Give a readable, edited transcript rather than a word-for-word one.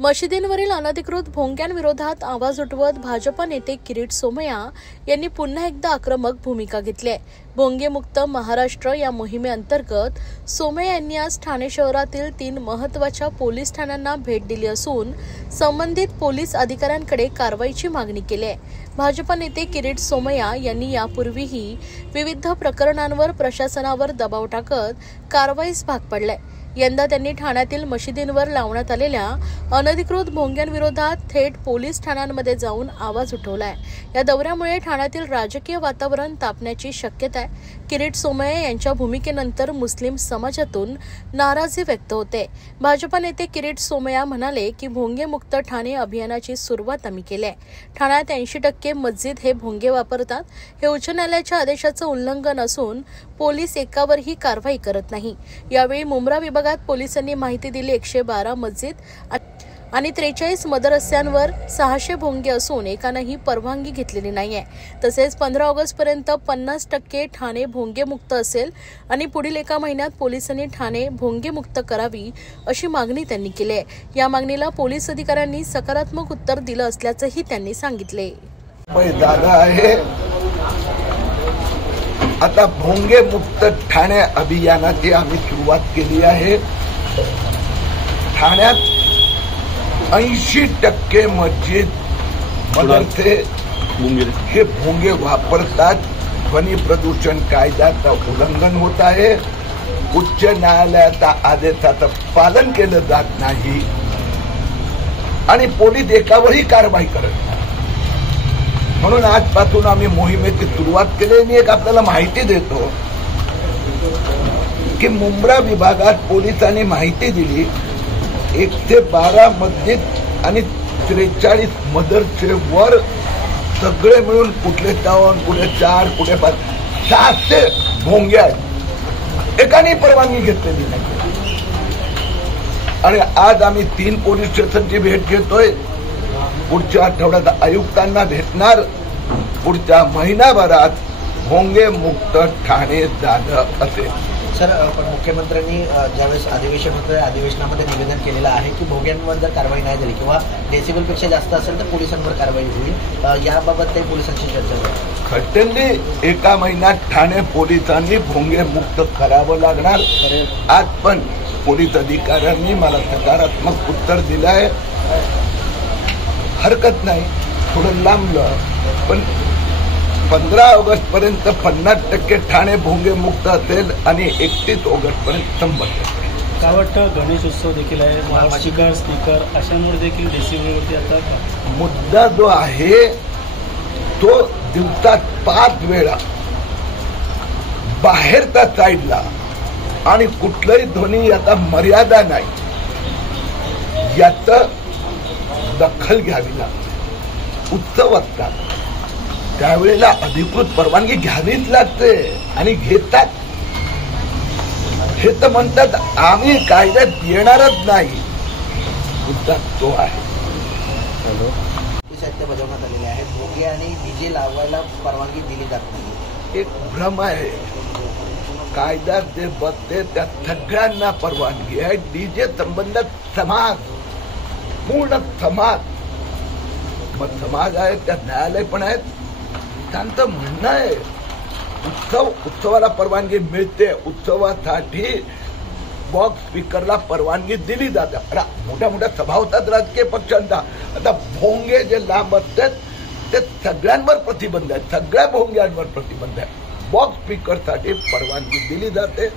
मशिदींवरील अनधिकृत भोंग्यांविरोधात आवाज उठवत भाजप नेते किरीट सोमय्या यांनी पुन्हा एकदा आक्रमक भूमिका घेतली आहे। भोंगेमुक्त महाराष्ट्र या मोहिमेअंतर्गत सोमय्या यांनी आज ठाणे शहरातील 3 महत्त्वाच्या पोलीस ठाण्यांना भेट दिली असून संबंधित पोलीस अधिकाऱ्यांकडे कारवाईची मागणी केली आहे। भाजप नेते किरीट सोमय्या यांनी यापूर्वीही विविध प्रकरणांवर प्रशासनावर दबाव टाकत कारवाईस भाग पडले। यंदा त्यांनी ठाण्यातील मशिदींवर लावण्यात आलेल्या अनधिकृत भोंग्यांविरोधात थेट पोलीस ठाण्यांमध्ये जाऊन आवाज उठवलाय। या दौऱ्यामुळे ठाण्यातील राजकीय वातावरण तापण्याची शक्यता आहे। किरीट सोमय्या यांच्या भूमिकेनंतर मुस्लिम समाजातून नाराजी व्यक्त होते। भाजप नेते किरीट सोमय्या म्हणाले की भोंगेमुक्त ठाणे अभियानाची सुरुवात आम्ही केली आहे। ठाण्यात 80% मस्जिद हे भोंगे वापरतात। हे उच्च न्यायालयाच्या आदेशाचं उल्लंघन असून पोलीस एकावरही कारवाई करत नाही। यावेळी मुंब्रा विभागात पोलिसांनी माहिती दिली 112 मस्जिद आणि 43 मदरस्यांवर 600 भोंगे असून एकानंही परवानगी घेतलेली नाहीये। तसेच 15 ऑगस्ट पर्यंत 50% ठाणे भोंगेमुक्त असेल आणि पुढील एका महिन्यात पोलिसांनी ठाणे भोंगेमुक्त करावी अशी मागणी त्यांनी केली आहे। या मागणीला पोलीस अधिकाऱ्यांनी सकारात्मक उत्तर दिलं असल्याचंही त्यांनी सांगितले। आता भोंगेमुक्त ठाणे अभियानाची आम्ही सुरुवात केली आहे। ठाण्यात 80% मस्जिद मदरसे हे भोंगे वापरतात। ध्वनी प्रदूषण कायद्याचं उल्लंघन होत आहे। उच्च न्यायालयाच्या आदेशाचं पालन केलं जात नाही आणि पोलीस एकावरही कारवाई करत नाही। म्हणून आजपासून आम्ही मोहिमेची सुरुवात केली आणि एक आपल्याला माहिती देतो की मुंब्रा विभागात पोलिसांनी माहिती दिली 112 मस्जिद आणि 43 मदरसेवर सगळे मिळून कुठले 2, कुठे 4, कुठे 5, 600 भोंगे आहेत। एकाने परवानगी घेतलेली नाही आणि आज आम्ही 3 पोलीस स्टेशनची भेट घेतोय। पुढच्या आठवड्यात आयुक्तांना भेटणार। पुढच्या महिनाभरात भोंगे मुक्त ठाणे झालं असेल। सर, पण मुख्यमंत्र्यांनी ज्यावेळेस अधिवेशन होतं अधिवेशनामध्ये निवेदन केलेलं आहे की भोग्यांवर जर कारवाई नाही झाली किंवा डेसिबलपेक्षा जास्त असेल तर पोलिसांवर कारवाई होईल। याबाबत काही पोलिसांची चर्चा होईल? खट्टेंनी एका महिन्यात ठाणे पोलिसांनी भोंगे मुक्त करावं लागणार। आज पण पोलीस अधिकाऱ्यांनी मला सकारात्मक उत्तर दिलंय। हरकत नाही, थोडं लांबलं पण 15 ऑगस्ट पर्यंत 50% ठाणे भोंगे मुक्त असेल आणि 31 ऑगस्ट पर्यंत 100%। काय वाटतं, गणेश उत्सव देखील आहे, स्पीकर अशांवर देखील डेसिबलवरती आता मुद्दा जो आहे तो दिवसात 5 वेळा बाहेरच्या साईडला आणि कुठलंही ध्वनी याचा मर्यादा नाही याचं दखल घ्यावी लागते। उत्सव असतात त्यावेळेला अधिकृत परवानगी घ्यावीच लागते आणि घेतात। हे तर म्हणतात आम्ही कायद्यात येणारच नाही, मुद्दा तो आहे। बजावण्यात आलेले आहे भोगे आणि डीजे लावायला परवानगी दिली जात नाही। एक भ्रम आहे। कायद्यात जे बसते त्या सगळ्यांना परवानगी आहे। डीजे संबंधात समाज, पूर्ण समाज, मग समाज आहे त्यात न्यायालय पण आहेत। त्यांचं म्हणणं आहे उत्सवाला परवानगी मिळते, उत्सवासाठी बॉक्स स्पीकरला परवानगी दिली जाते। मोठ्या मोठ्या सभा होतात राजकीय पक्षांचा। आता भोंगे जे लांब असतात ते सगळ्यांवर प्रतिबंध आहे, सगळ्या भोंग्यांवर प्रतिबंध आहे। बॉक्स स्पीकरसाठी परवानगी दिली जाते।